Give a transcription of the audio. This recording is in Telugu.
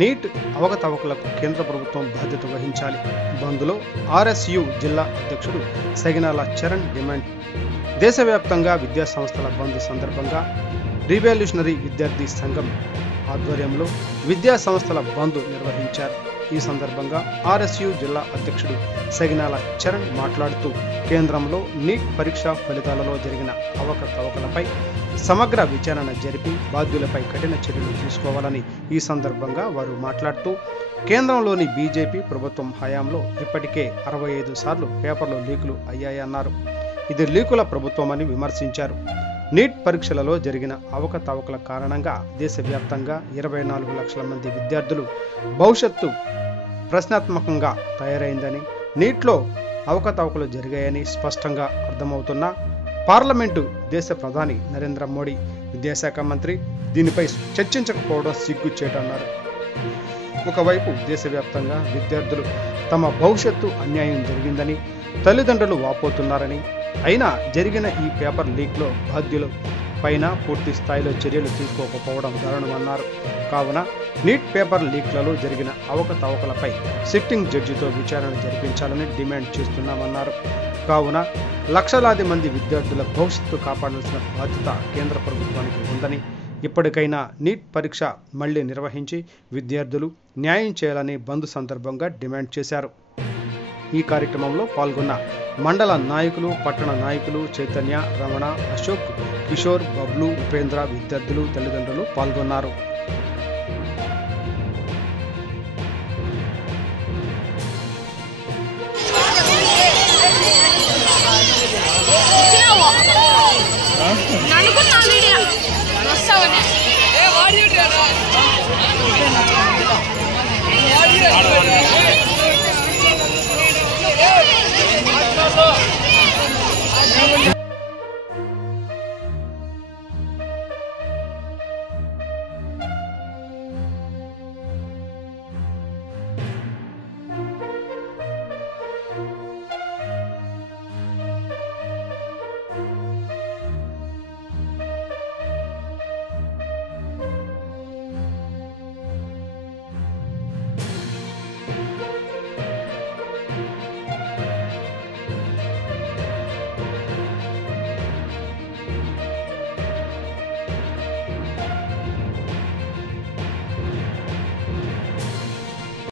నీట్ అవకతవకలకు కేంద్ర ప్రభుత్వం బాధ్యత వహించాలి. బంద్లో ఆర్ఎస్యు జిల్లా అధ్యక్షుడు సగినాల చరణ్ డిమాండ్. దేశవ్యాప్తంగా విద్యా సంస్థల బంద్ సందర్భంగా రివల్యూషనరీ విద్యార్థి సంఘం ఆధ్వర్యంలో విద్యా సంస్థల బంద్ నిర్వహించారు. ఈ సందర్భంగా ఆర్ఎస్యు జిల్లా అధ్యక్షుడు సగినాల చరణ్ మాట్లాడుతూ కేంద్రంలో నీట్ పరీక్షా ఫలితాలలో జరిగిన అవకతవకలపై సమగ్ర విచారణ జరిపి బాధ్యులపై కఠిన చర్యలు తీసుకోవాలని ఈ సందర్భంగా వారు మాట్లాడుతూ కేంద్రంలోని బీజేపీ ప్రభుత్వం హయాంలో ఇప్పటికే 65 సార్లు పేపర్లు లీకులు అయ్యాయన్నారు. ఇది లీకుల ప్రభుత్వమని విమర్శించారు. నీట్ పరీక్షలలో జరిగిన అవకతవకల కారణంగా దేశవ్యాప్తంగా 24 లక్షల మంది విద్యార్థులు భవిష్యత్తు ప్రశ్నాత్మకంగా తయారైందని, నీట్లో అవకతవకలు జరిగాయని స్పష్టంగా అర్థమవుతున్నా పార్లమెంటు, దేశ ప్రధాని నరేంద్ర మోడీ, విద్యాశాఖ మంత్రి దీనిపై చర్చించకపోవడం సిగ్గుచేటన్నారు. ఒకవైపు దేశవ్యాప్తంగా విద్యార్థులు తమ భవిష్యత్తు అన్యాయం జరిగిందని తల్లిదండ్రులు వాపోతున్నారని, అయినా జరిగిన ఈ పేపర్ లీక్లో బాధ్యులు పైన పూర్తి స్థాయిలో చర్యలు తీసుకోకపోవడం దారుణమన్నారు. కావున నీట్ పేపర్ లీక్లలో జరిగిన అవకతవకలపై సిట్టింగ్ జడ్జితో విచారణ జరిపించాలని డిమాండ్ చేస్తున్నామన్నారు. కావున లక్షలాది మంది విద్యార్థుల భవిష్యత్తు కాపాడాల్సిన బాధ్యత కేంద్ర ప్రభుత్వానికి ఉందని, ఇప్పటికైనా నీట్ పరీక్ష మళ్లీ నిర్వహించి విద్యార్థులు న్యాయం చేయాలని బంద్ సందర్భంగా డిమాండ్ చేశారు. ఈ కార్యక్రమంలో పాల్గొన్న మండల నాయకులు, పట్టణ నాయకులు చైతన్య, రమణ, అశోక్, కిషోర్, బబ్లు, ఉపేంద్ర, విద్యార్థులు, తల్లిదండ్రులు పాల్గొన్నారు. నన్ను